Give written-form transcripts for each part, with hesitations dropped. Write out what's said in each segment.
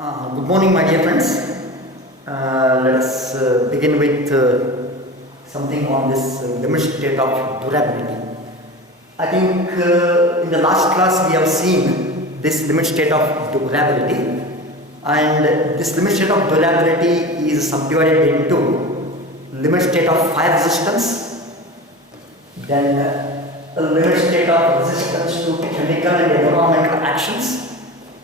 Good morning, my dear friends. Let us begin with something on this limit state of durability. I think in the last class we have seen this limit state of durability, and this limit state of durability is subdivided into limit state of fire resistance, then a limit state of resistance to chemical and environmental actions,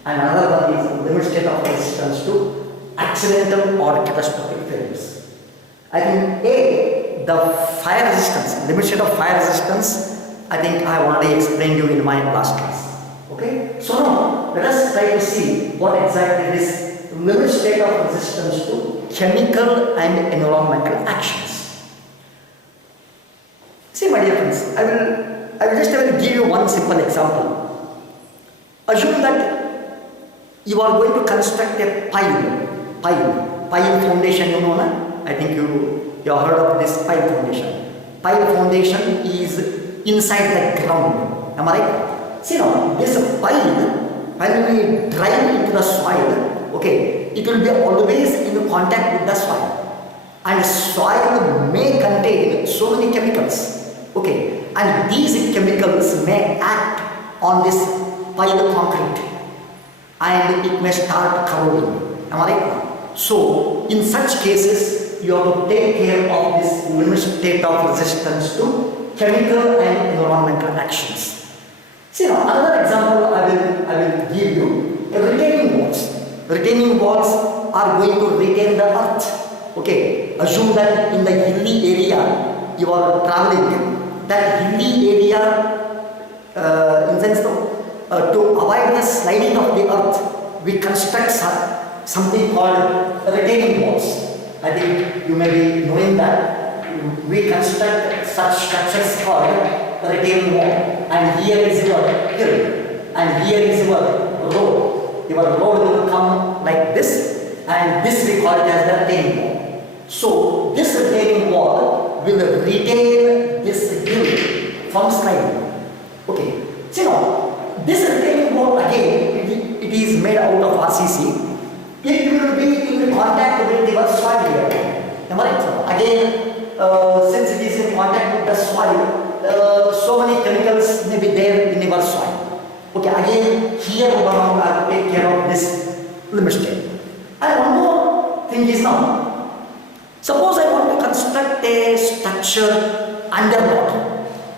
and another one is limit state of resistance to accidental or catastrophic failures. I think the fire resistance, limit state of fire resistance, I think I have already explained you in my last class. Okay? So now let us try to see what exactly this limit state of resistance to chemical and environmental actions. See, my dear friends, I will just give you one simple example. Assume that you are going to construct a pile foundation, you know, na? I think you have heard of this pile foundation. Pile foundation is inside the ground. Am I right? See now, this pile, when we drive into the soil, okay, it will be always in contact with the soil. And soil may contain so many chemicals, okay, and these chemicals may act on this pile concrete, and it may start corroding. Am I right? So, in such cases, you have to take care of this limit state of resistance to chemical and environmental actions. See now, another example I will give you: retaining walls. Retaining walls are going to retain the earth. Okay, assume that in the hilly area you are traveling, that hilly area, in sense to avoid the sliding of the earth, we construct something called retaining walls. I think you may be knowing that we construct such structures called retaining wall. And here is your hill, and here is your road. Your road will come like this, and this we call it as the retaining wall. So this retaining wall will retain this hill from sliding. Okay. So now, this retaining wall again, it is made out of RCC. It will be in contact with the soil here. Am I right? Again, since it is in contact with the soil, so many chemicals may be there in our soil. Okay, again, here we will take care of this limit state. And one more thing is now, suppose I want to construct a structure underwater.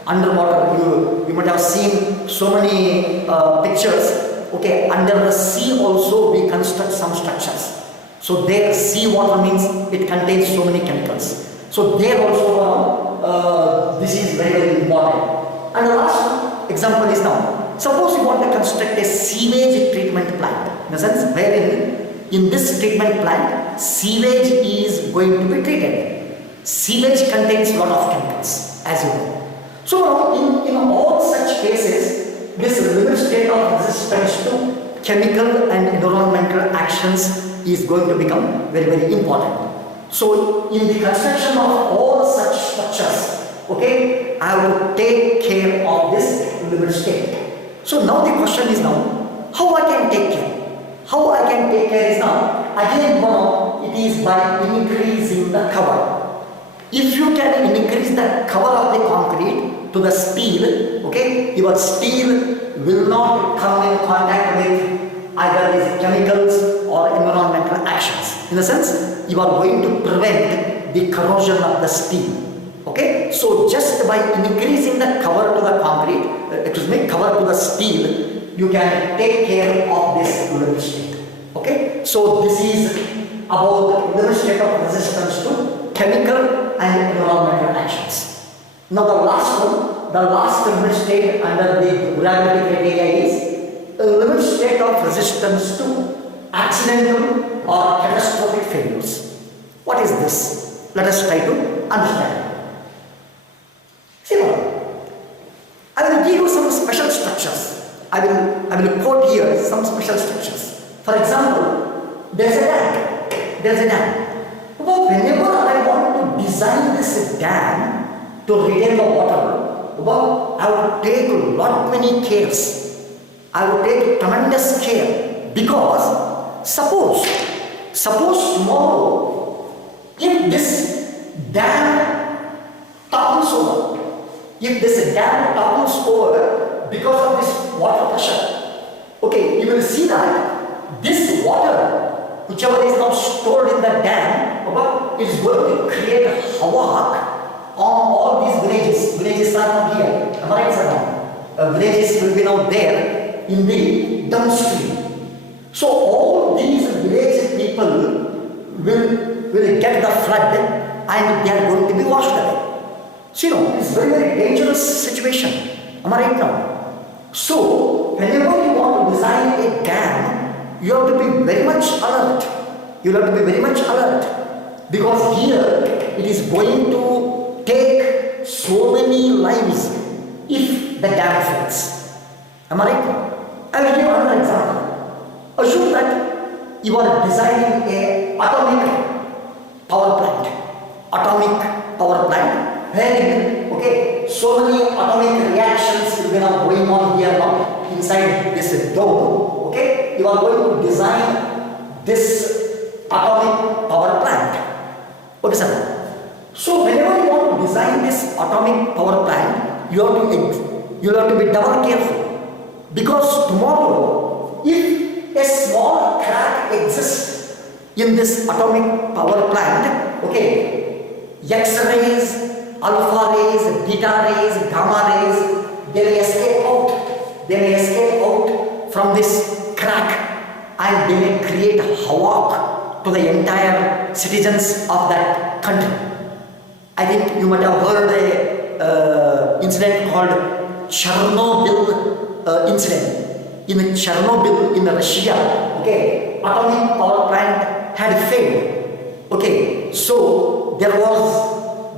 Underwater, you might have seen so many pictures. Okay, under the sea also we construct some structures. So there, sea water means it contains so many chemicals. So there also this is very, very important. And the last example is now, suppose you want to construct a sewage treatment plant. In the sense wherein in this treatment plant, sewage is going to be treated. Sewage contains a lot of chemicals, as you know. So now in all such cases, this limit state of resistance to chemical and environmental actions is going to become very, very important. So in the construction of all such structures, okay, I have to take care of this limit state. So now the question is now, how I can take care? How I can take care is now, again it is by increasing the cover. If you can increase the cover of the concrete to the steel, okay, your steel will not come in contact with either these chemicals or environmental actions. In the sense, you are going to prevent the corrosion of the steel. Okay, so just by increasing the cover to the concrete, cover to the steel, you can take care of this limit state. Okay, so this is about limit state of resistance to chemical and environmental actions. Now the last limit state under the durability criteria is a limit state of resistance to accidental or catastrophic failures. What is this? Let us try to understand. See now, I will give you some special structures. I will quote here some special structures. For example, there is a dam. Whenever I want to design this dam to retain the water, I would take many cares. I would take tremendous care, because Suppose tomorrow, if this dam topples over, because of this water pressure, okay, you will see that this water, whichever is now stored in the dam, okay, is going to create a havoc on all these villages. Villages are not here. Am I right, sir? Villages will be now there in the downstream. So all these village people will get the flood and they are going to be washed away. So it's very, very dangerous situation. Am I right now? So whenever you want to design a dam, you have to be very much alert. Because here it is going to take so many lives if the dam fails. Am I right? I will give another example. Assume that you are designing a atomic power plant, wherein, okay, so many atomic reactions will be now going on here now inside this dome. Okay, you are going to design this atomic power plant. Okay, sir. So whenever you want to design this atomic power plant, you have to be double careful, because tomorrow, if a small crack exists in this atomic power plant, okay, X-rays, alpha rays, beta rays, gamma rays, they may escape out from this crack and they may create havoc to the entire citizens of that country. I think you might have heard an incident called Chernobyl incident. In Chernobyl in Russia, okay, atomic power plant had failed. Okay, so there was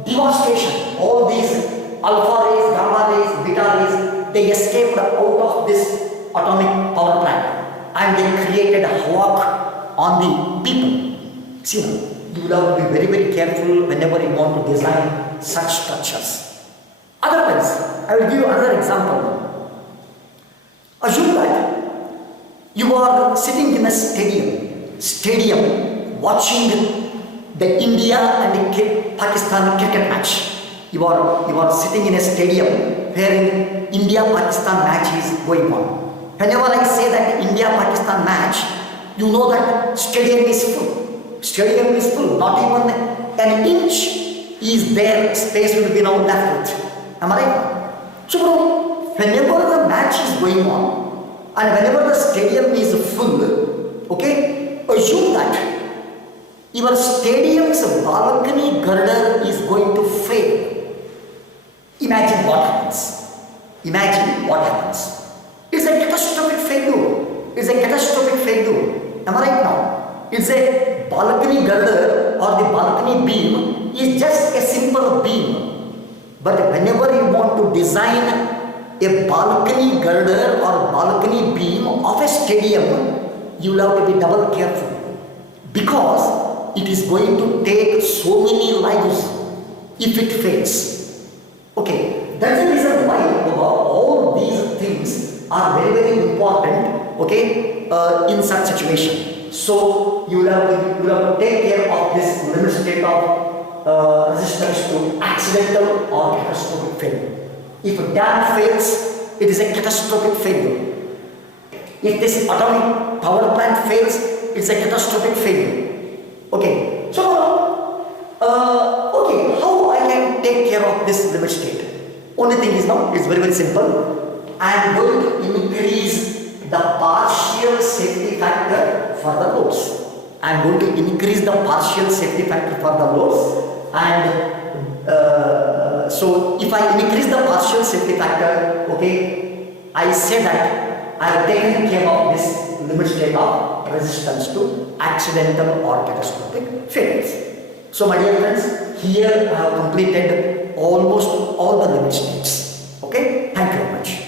devastation. All these alpha rays, gamma rays, beta rays, they escaped out of this atomic power plant and they created havoc on the people. See, you will have to be very, very careful whenever you want to design such structures. Otherwise, I will give you another example. Assume that you are sitting in a stadium watching the India and the Pakistan cricket match. You are sitting in a stadium where India-Pakistan match is going on. Whenever I say that India-Pakistan match, you know that stadium is full. Not even an inch is there, space will be now left with. Am I right? So whenever the match is going on and whenever the stadium is full, okay, assume that your stadium's balcony girder is going to fail. Imagine what happens. It's a catastrophic failure. Am I right now? It's a balcony girder or the balcony beam is just a simple beam. But whenever you want to design a balcony girder or balcony beam of a stadium, you will have to be double careful, because it is going to take so many lives if it fails. Okay, that's the reason why all these things are very, very important, okay, in such situation. So you will have to take care of this limit state of resistance to accidental or catastrophic failure. If a dam fails, it is a catastrophic failure. If this atomic power plant fails, it's a catastrophic failure. Okay, so okay, how I can take care of this limit state? Only thing is now, it's very, very simple. I am going to increase the partial safety factor for the loads. I am going to increase the partial safety factor for the loads, and so if I increase the partial safety factor, okay, I say that I have taken care of this limit state of resistance to accidental or catastrophic failures. So my dear friends, here I have completed almost all the limit states. Okay, thank you very much.